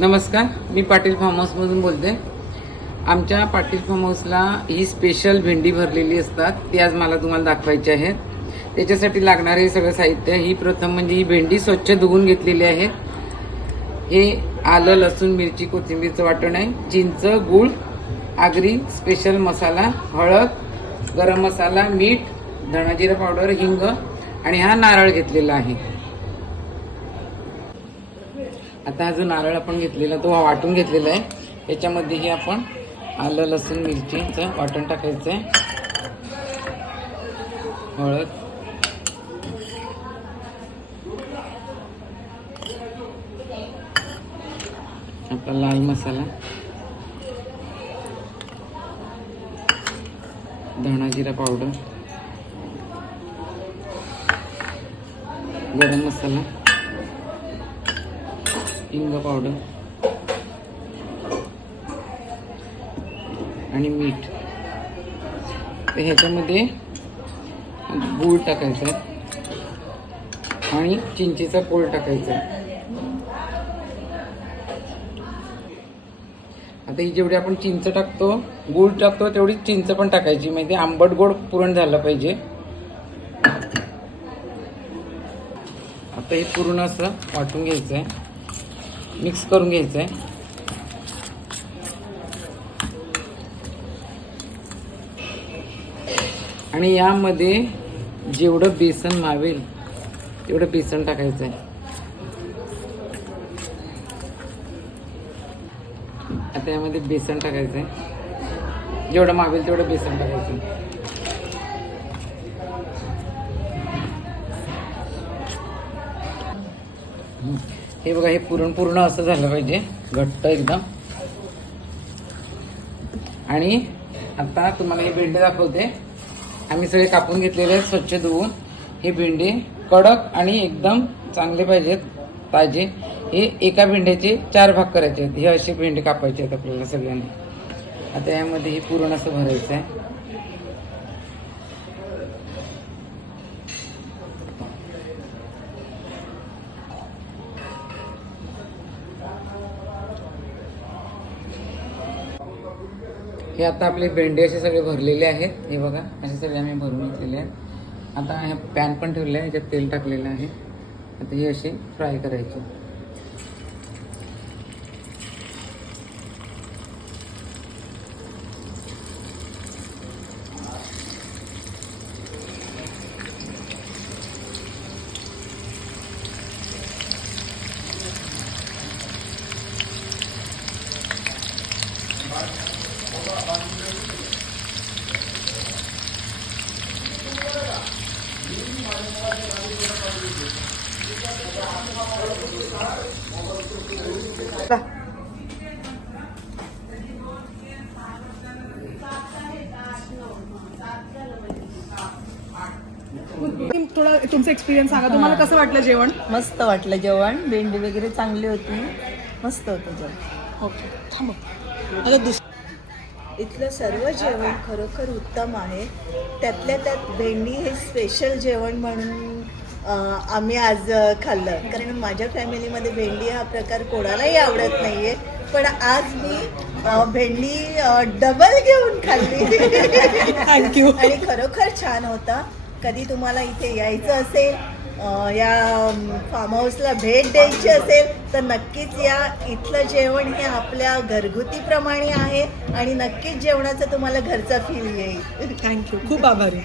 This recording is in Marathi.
नमस्कार, मी पाटील फार्म हाऊसमधून बोलते. आमच्या पाटील फार्म हाऊसला ही स्पेशल भेंडी भरलेली असतात, ती आज मला तुम्हाला दाखवायची आहे. त्याच्यासाठी लागणारे सगळं साहित्य, ही प्रथम म्हणजे ही भेंडी स्वच्छ धुवून घेतलेली आहे. हे आलं, लसूण, मिरची, कोथिंबीरचं वाटण आहे, चिंच, गूळ, आगरी, स्पेशल मसाला, हळद, गरम मसाला, मीठ, धणाजिरा पावडर, हिंग आणि हा नारळ घेतलेला आहे. आता हा जो नारळ आपण घेतलेला तो वाटून घेतलेला आहे. याच्यामध्येही आपण आलं, लसूण, मिरचीचं वाटण टाकायचं आहे. हळद, आपला लाल मसाला, धणाजिरा पावडर, गरम मसाला, हिंग पावडर आणि मीठ. तर ह्याच्यामध्ये गूळ टाकायचा आणि चिंचेचा कोळ टाकायचा. आता ही जेवढी आपण चिंच टाकतो, गूळ टाकतो, तेवढी चिंच पण टाकायची, म्हणजे आंबट गोड पुरण झालं पाहिजे. आता हे पूर्ण असं वाटून घ्यायचं आहे, मिक्स करून घ्यायचं आहे. आणि यामध्ये जेवढं बेसन मावेल तेवढं बेसन टाकायचं आहे. आता यामध्ये बेसन टाकायचं आहे, जेवढं मावेल तेवढं बेसन टाकायचं आहे. हे बघा, हे पूर्ण असं झालं पाहिजे, घट्ट एकदम. आणि आता तुम्हाला हे भेंडे दाखवते. आम्ही सगळे कापून घेतलेले आहेत स्वच्छ धुवून. हे भेंडे कडक आणि एकदम चांगले पाहिजेत, ताजे. हे एका भेंड्याचे 4 भाग करायचे आहेत. हे असे भेंडे कापायचे आहेत आपल्याला सगळ्यांना. आता यामध्ये हे पूर्ण असं भरायचं आहे. हे आता आपले भेंडे असे सगळे भरलेले आहेत. हे बघा, असे सगळे आम्ही भरून घेतलेले आहेत. आता हे पॅन पण ठेवलं आहे, याच्यात तेल टाकलेलं आहे. आता हे असे फ्राय करायचे. थोडा तुमचा एक्सपिरियन्स सांगा, तुम्हाला कसं वाटलं जेवण? मस्त वाटलं जेवण. भेंडी वगैरे चांगली होती, मस्त होतं जेवण. ओके, थांबा. आता इथलं सर्व जेवण खरोखर उत्तम आहे. त्यातल्या त्यात भेंडी हे स्पेशल जेवण म्हणून आम्ही आज खाल्लं, कारण माझ्या फॅमिलीमध्ये भेंडी हा प्रकार कोणालाही आवडत नाही आहे. पण आज मी भेंडी डबल घेऊन खाल्ली. थँक्यू. आणि खरोखर छान होता. कधी तुम्हाला इथे यायचं असेल, या फार्म हाऊसला भेट द्यायची असेल तर नक्कीच या. इथलं जेवण हे आपल्या घरगुतीप्रमाणे आहे आणि नक्कीच जेवणाचं तुम्हाला घरचा फील येईल. थँक्यू, खूप आभारी.